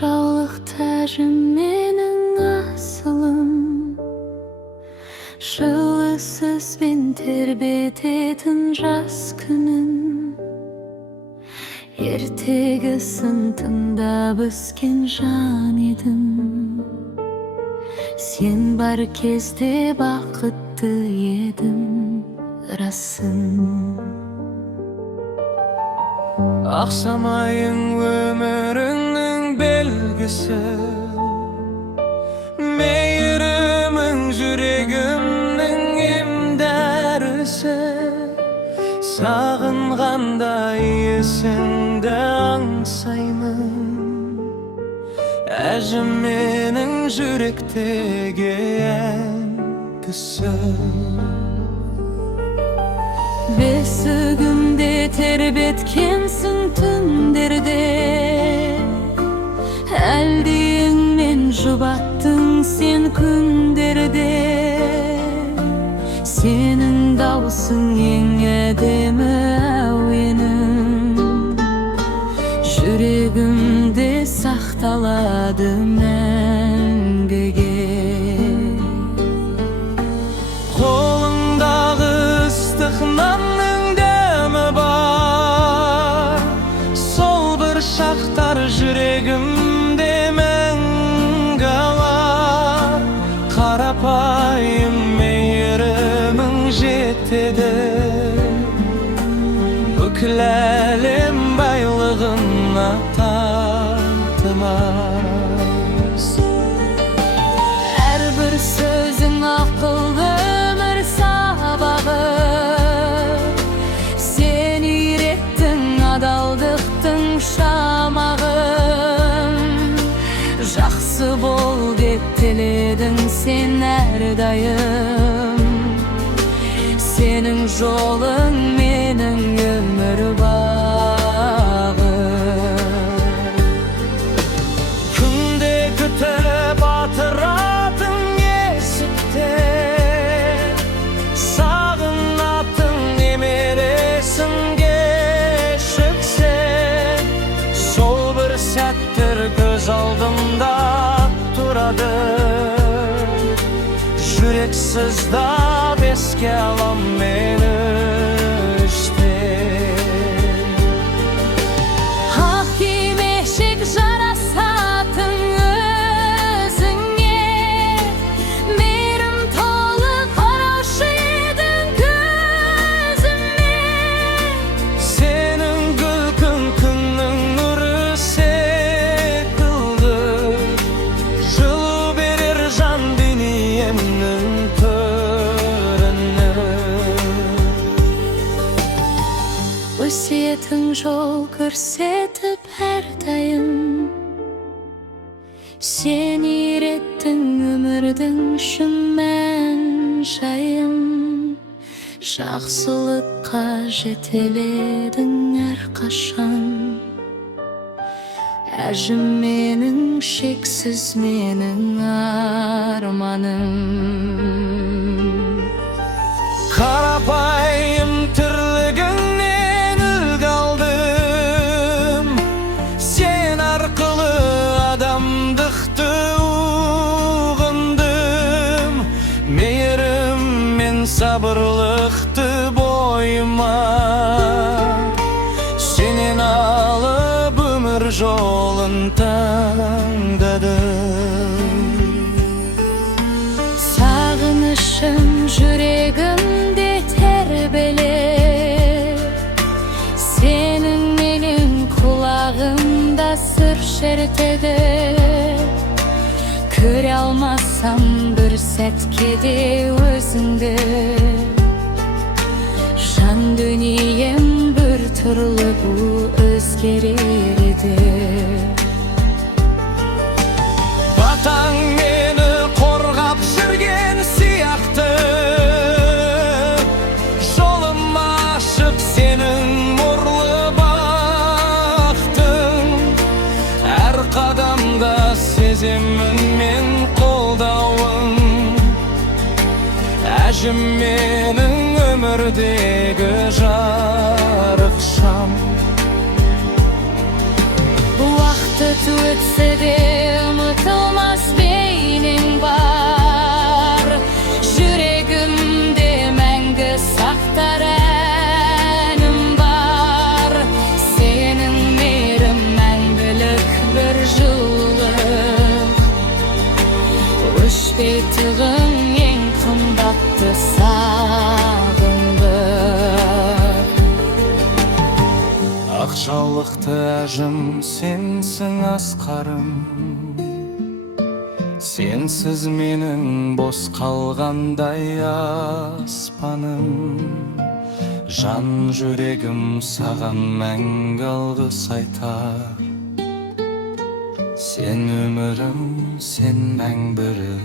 Okşaulıq tacım menin asılım, Жылы сөзбен тербететін жас күнім, ертегісін тыңдап өскен жан едім. Сен бар кезде бақытты едім, расын. Ақсамайың өміріңнің белгісі, мейірімің жүрегімнің емдәрісі. Сағынғанда есіңді аңсаймын, әжім менің жүректегі әнкісі. Бесігімде тербеткенсің түндерде, әлдейіңмен жұбаттың сен күндерде. Сенің дауысың ең әдемі әуенім, жүрегімде сақталады мәңгіге. Қолыңдағы ыстық нанның дәмі бар, сол бір шақтар жүрегімде мәңгі алар. Қарапайым мейірімің жетеді, бүкіл әлем байлығына татымас. Әрбір сөзің ақылды өмір сабағы, сен үйреттің адалдықтың шамағын. Жақсы бол деп тіледің сен әрдайым, сенің жолың менің өмір бағы. Күнде күтіп атыратын есікте, сағынатын немересін кешіксе. Сол бір сәттер көз алдымда тұрады, жүрек сыздап еске алам мен іштен. Ақ кимешек жарасатын өзіңе, мейірім толы қараушы едің көзіме. Сенің күлкің күннің нұры секілді, жылу берер жан дүниемнің төріне. Өсиетің жол көрсетіп әрдайым, сен үйреттің өмірдің шын мән-жайын. Жақсылыққа жетеледің әрқашан, әжім менің шексіз менің арманым. Қарапайым тірлігіңнен үлгі алдым, сен арқылы адамдықты ұғындым. Мейірім мен сабырлықты бойыма, сенен алып өмір жолын таңдадым. Сағынышым жүрегімде тербелер, сенің менің құлағымда сыр шертеді. Көре алмасам бір сәтке де өзіңді, жан дүнием бір түрлі бұл өзгерер еді. Батаң мені қорғап жүрген сияқты, жолым ашық сенің нұрлы бақтың. Әр қадамда сеземін мен қолдауың, әжім менің өмірдегі жарық шам. Уақыт Vakit ötse de unutulmaz beynin var. Yüreğimde мәңгі saktar әнім var. Senin merim мәңгілік bir жылық. Өшпейтігің ең қымбатты сағындық. Ақжаулықты әжім сенсің асқарым, сенсіз менің бос қалғандай аспаным. Жан жүрегім саған мәңгі алғыс айтар. Сен өмірім, сен мәңгілік